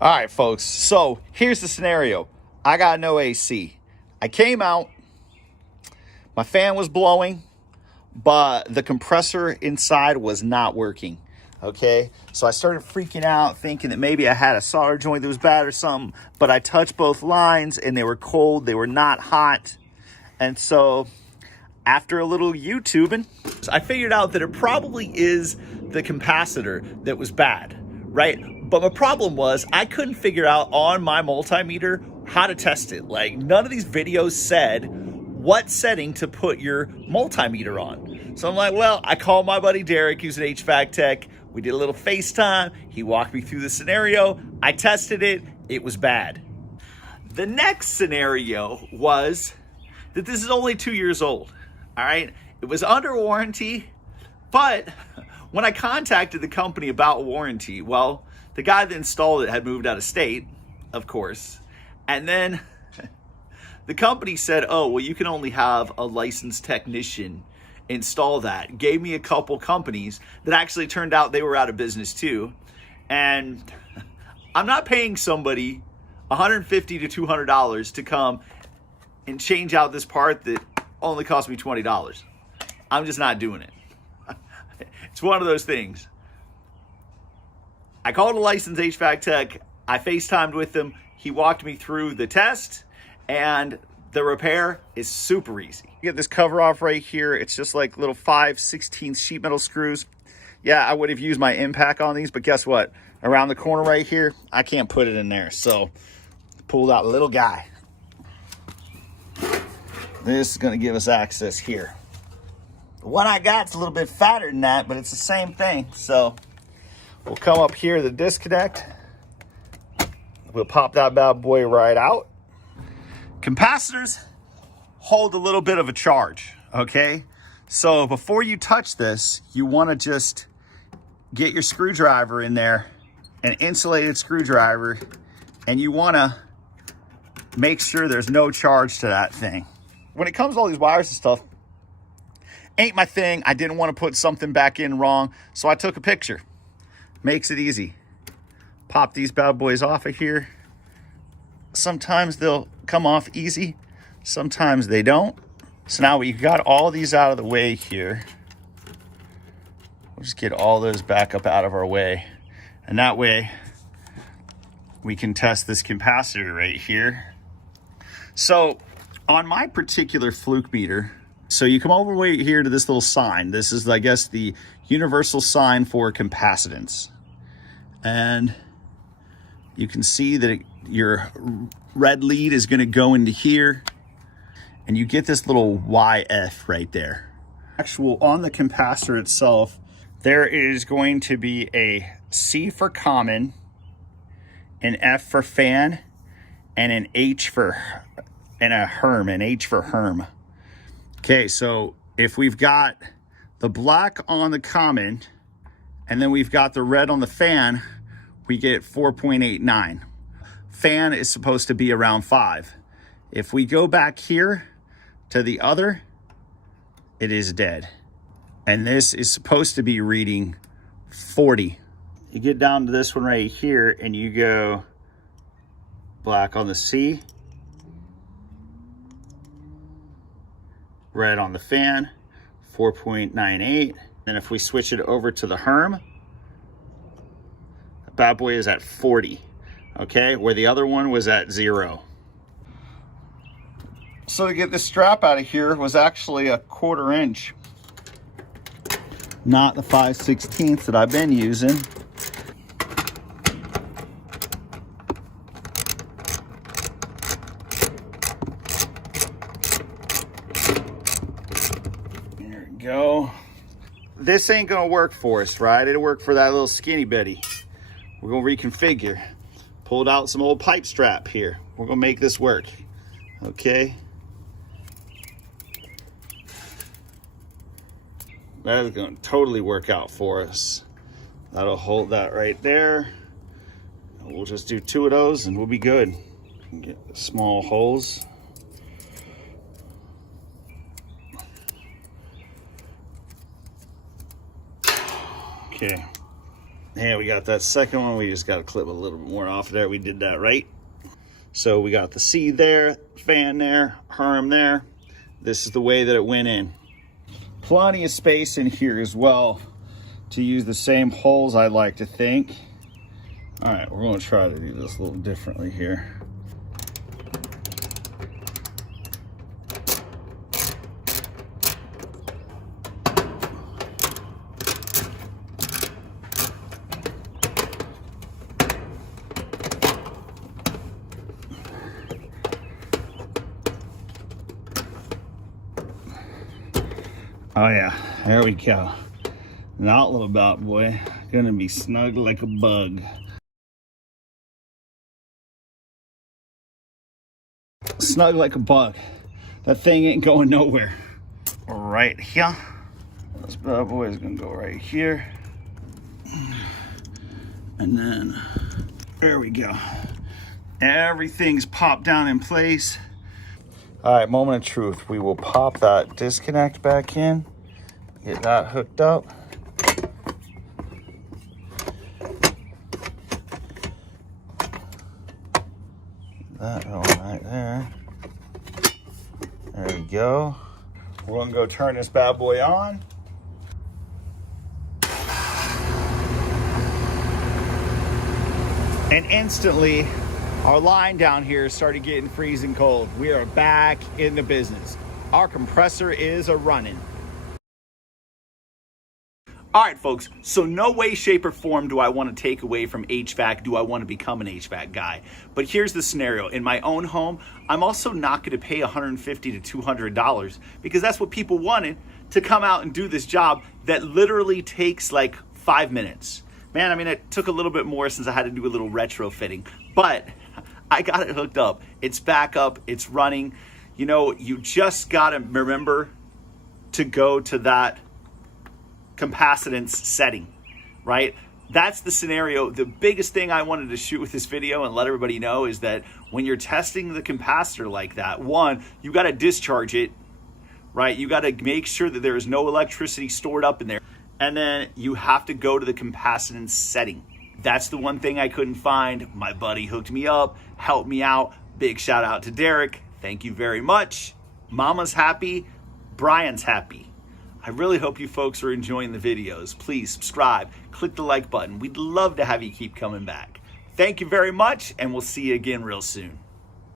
All right, folks. So here's the scenario. I got no AC. I came out. My fan was blowing, but the compressor inside was not working. Okay, so I started freaking out, thinking that maybe I had a solder joint that was bad or something. But I touched both lines, and they were cold. They were not hot. And so after a little YouTubing, I figured out that it probably is the capacitor that was bad, right? But my problem was I couldn't figure out on my multimeter how to test it. Like, none of these videos said what setting to put your multimeter on. So I'm like, well, I called my buddy Derek, who's an HVAC tech. We did a little FaceTime. He walked me through the scenario. I tested it. It was bad. The next scenario was that this is only 2 years old. All right. It was under warranty, but when I contacted the company about warranty, well, the guy that installed it had moved out of state, of course. And then the company said, oh, well, you can only have a licensed technician install that. Gave me a couple companies that actually turned out they were out of business too. And I'm not paying somebody $150 to $200 to come and change out this part that only cost me $20. I'm just not doing it. It's one of those things. I called a licensed HVAC tech. I FaceTimed with him. He walked me through the test, and the repair is super easy. You get this cover off right here. It's just like little 5/16 sheet metal screws. Yeah, I would have used my impact on these, but guess what? Around the corner right here, I can't put it in there. So pulled out a little guy. This is going to give us access here. The one I got is a little bit fatter than that, but it's the same thing. So we'll come up here to the disconnect. We'll pop that bad boy right out. Capacitors hold a little bit of a charge, okay? So before you touch this, you want to just get your screwdriver in there, an insulated screwdriver, and you want to make sure there's no charge to that thing. When it comes to all these wires and stuff, ain't my thing. I didn't want to put something back in wrong, so I took a picture. Makes it easy. Pop these bad boys off of here. Sometimes they'll come off easy, sometimes they don't. So now we've got all these out of the way here. We'll just get all those back up out of our way. And that way we can test this capacitor right here. So on my particular fluke meter, so you come over right here to this little sign. This is, I guess, the universal sign for capacitance. And you can see that your red lead is going to go into here. And you get this little YF right there. Actual on the capacitor itself, there is going to be a C for common, an F for fan, and an H for, and a Herm, an H for Herm. Okay, so if we've got the black on the common, and then we've got the red on the fan, we get 4.89. Fan is supposed to be around 5. If we go back here to the other, it is dead. And this is supposed to be reading 40. You get down to this one right here and you go black on the C, red on the fan, 4.98. And if we switch it over to the Herm, the bad boy is at 40, okay? Where the other one was at 0. So to get this strap out of here was actually a 1/4 inch, not the 5/16 that I've been using. There we go. This ain't gonna work for us, right? It'll work for that little skinny bitty. We're gonna reconfigure. Pulled out some old pipe strap here. We're gonna make this work, okay? That is going to totally work out for us. That'll hold that right there. We'll just do 2 of those and we'll be good. Get the small holes. Okay. Yeah, we got that second one. We just got to clip a little bit more off there. We did that right. So we got the C there, fan there, Herm there. This is the way that it went in. Plenty of space in here as well to use the same holes, I like to think. All right, we're going to try to do this a little differently here. Oh yeah, there we go. Not little bad boy, gonna be snug like a bug. Snug like a bug. That thing ain't going nowhere. Right here. This bad boy is gonna go right here. And then, there we go. Everything's popped down in place. All right, moment of truth. We will pop that disconnect back in, get that hooked up. That going right there. There we go. We're gonna go turn this bad boy on. And instantly, our line down here started getting freezing cold. We are back in the business. Our compressor is a-running. All right, folks, so no way, shape, or form do I want to take away from HVAC, do I want to become an HVAC guy. But here's the scenario. In my own home, I'm also not going to pay $150 to $200 because that's what people wanted to come out and do this job that literally takes like 5 minutes. Man, I mean, it took a little bit more since I had to do a little retrofitting, but I got it hooked up. It's back up, it's running. You know, you just got to remember to go to that capacitance setting, right? That's the scenario. The biggest thing I wanted to shoot with this video and let everybody know is that when you're testing the capacitor like that, one, you got to discharge it, right? You got to make sure that there is no electricity stored up in there. And then you have to go to the capacitance setting. That's the one thing I couldn't find. My buddy hooked me up, helped me out. Big shout out to Derek. Thank you very much. Mama's happy, Brian's happy. I really hope you folks are enjoying the videos. Please subscribe, click the like button. We'd love to have you keep coming back. Thank you very much, and we'll see you again real soon.